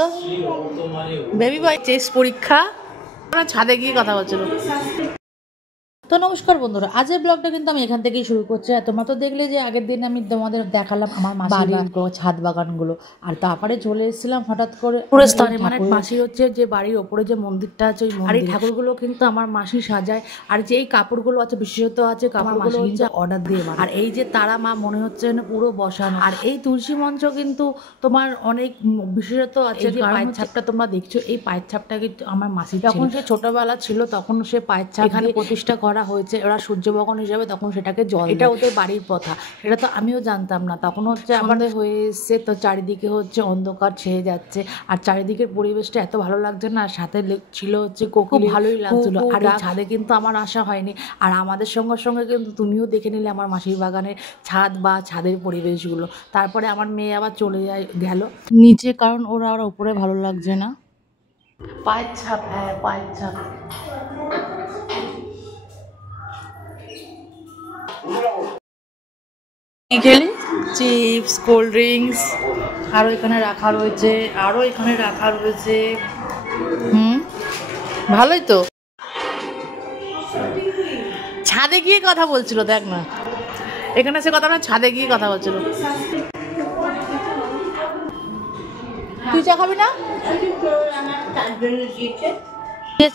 এসছো? বেবি বয় টেস্ট পরীক্ষা ছাদে গিয়ে কথা বলছিল। তো নমস্কার বন্ধুরা, আজের ব্লগটা কিন্তু আমি এখান থেকেই শুরু করছি। তোমরা তো দেখলে যে আগের দিন আমি তোমাদের দেখালাম আমার বাড়ির ছাদ বাগানগুলো, আর তারপরে চলে এসেছিলাম হঠাৎ করে পুরো স্থানে, মানে মাসি হচ্ছে যে বাড়ির ওপরে যে মন্দিরটা আছে ওই আর এই ঠাকুরগুলো কিন্তু আমার মাসি সাজায়। আর যে এই কাপড়গুলো আছে বিশেষত আছে কাপড়গুলো হচ্ছে অর্ডার দিয়ে, আর এই যে তারা মা মনে হচ্ছে পুরো বসানো। আর এই তুলসী মঞ্চ কিন্তু তোমার অনেক বিশেষত আছে। যে পায়ের ছাপটা তোমরা দেখছো, এই পায়ের ছাপটা কিন্তু আমার মাসি যখন সে ছোটবেলা ছিল তখন সে পায়ের ছাপ এখানে প্রতিষ্ঠা করা হয়েছে। ওরা সূর্য ভগবান হিসাবে তখন সেটাকে জল, এটা ওদের বাড়ির প্রথা, সেটা তো আমিও জানতাম না। তখন হচ্ছে আমাদের হয়ে এসছে, তো চারিদিকে হচ্ছে অন্ধকার ছেয়ে যাচ্ছে, আর চারিদিকের পরিবেশটা এত ভালো লাগছে না। আর সাথে ছিল হচ্ছে খুব ভালোই লাগছিল। আর ছাদে কিন্তু আমার আসা হয়নি, আর আমাদের সঙ্গে সঙ্গে কিন্তু তুমিও দেখে নিলে আমার মাসির বাগানের ছাদ বা ছাদের পরিবেশগুলো। তারপরে আমার মেয়ে আবার চলে গেল নিচে, কারণ ওরা আর উপরে ভালো লাগছে না। পায়ের ছাপ, হ্যাঁ পায়ের ছাপ। খেলি চিপস, কোল্ড ড্রিঙ্কস, আরও এখানে রাখা রয়েছে, ভালোই তো। ছাদে গিয়ে কথা বলছিল, দেখ না এখানে সে কথা না, ছাদে গিয়ে কথা বলছিল। তুই চা খাবি না?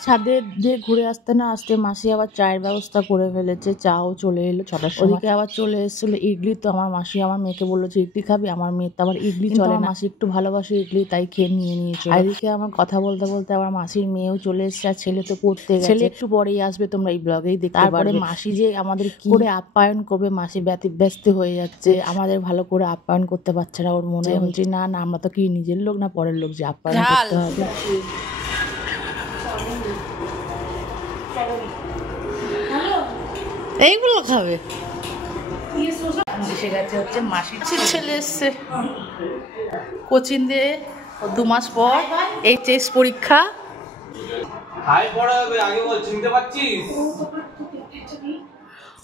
ছাদে যে ঘুরে আসতে না আসতে মাসি আবার চায়ের ব্যবস্থা করে ফেলেছে, চাও চলে এলো 6টার সময়। ওদিকে আবার চলে এসেছিল ইডলি, তো আমার মাসি আমার মেয়েকে বললো যে ইডলি খাবি, আমার মেয়ে তো আবার ইডলি চলে না, মাসি একটু ভালোবাসে ইডলি, তাই খেয়ে নিয়েছে। এদিকে আমার কথা বলতে বলতে আবার মাসির মেয়েও চলে এসেছে, আর ছেলে তো পড়তে গেছে, ছেলে একটু পরেই আসবে, তোমরা এই ব্লগেই দেখতে পারবে। তারপরে মাসি যে আমাদের কি করে আপ্যায়ন করবে, মাসি ব্যস্ত হয়ে যাচ্ছে, আমাদের ভালো করে আপ্যায়ন করতে পারছে না। ওর মনে হচ্ছে না না আমরা তো কি নিজের লোক না পরের লোক যে আপ্যায়ন করতে হবে। এইগুলো খাবে। এসে গেছে হচ্ছে মাসির ছেলে, এসছে কোচিং দিয়ে 2 মাস পর এইচএস পরীক্ষা।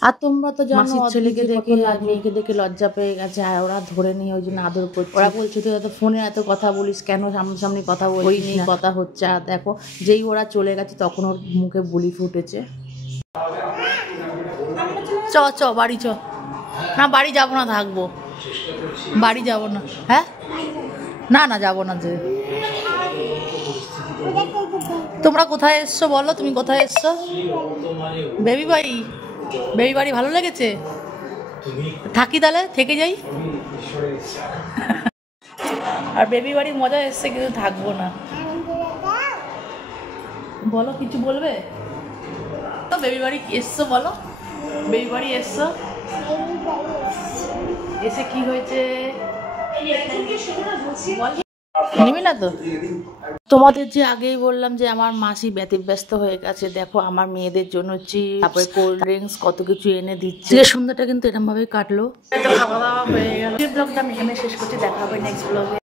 আর তোমরা তো জানো ছেলেকে দেখে আর মেয়েকে দেখে লজ্জা পেয়ে গেছে, আর ওরা ধরে নিয়ে ওই জন্য আদর করছে। ওরা বলছে তুই এত ফোনে এত কথা বলিস কেন, সামনাসামনি কথা বলিস না, কথা হচ্ছে। আর দেখো যেই ওরা চলে গেছে তখন ওর মুখে বুলি ফুটেছে। চ চ বাড়ি চ। না বাড়ি যাবো না, থাকবো, বাড়ি যাবো না। হ্যাঁ না না যাবো না। যে তোমরা কোথায় এসছো বলো, তুমি কোথায় এসছো? বেবি বাড়ি, বেবি বাড়ি ভালো লেগেছে? থাকি তাহলে, থেকে যাই। আর বেবি বাড়ি মজা এসছে, কিন্তু থাকবো না। বলো কিছু বলবে তো? বেবি বাড়ি এসছো বলো, বেবি বাড়ি এসছো, এসে কি হয়েছে নিবি না তো? তোমাদের যে আগেই বললাম যে আমার মাসি ব্যতিব্যস্ত হয়ে গেছে, দেখো আমার মেয়েদের জন্য চিপস, তারপরে কোল্ড ড্রিঙ্কস কত কিছু এনে দিচ্ছে। সন্ধ্যাটা কিন্তু এরকম ভাবেই কাটলো। খাওয়া দাওয়া হয়ে গেল। ব্লগটা আমি এখানে শেষ করছি, দেখা হবে নেক্সট ব্লগে।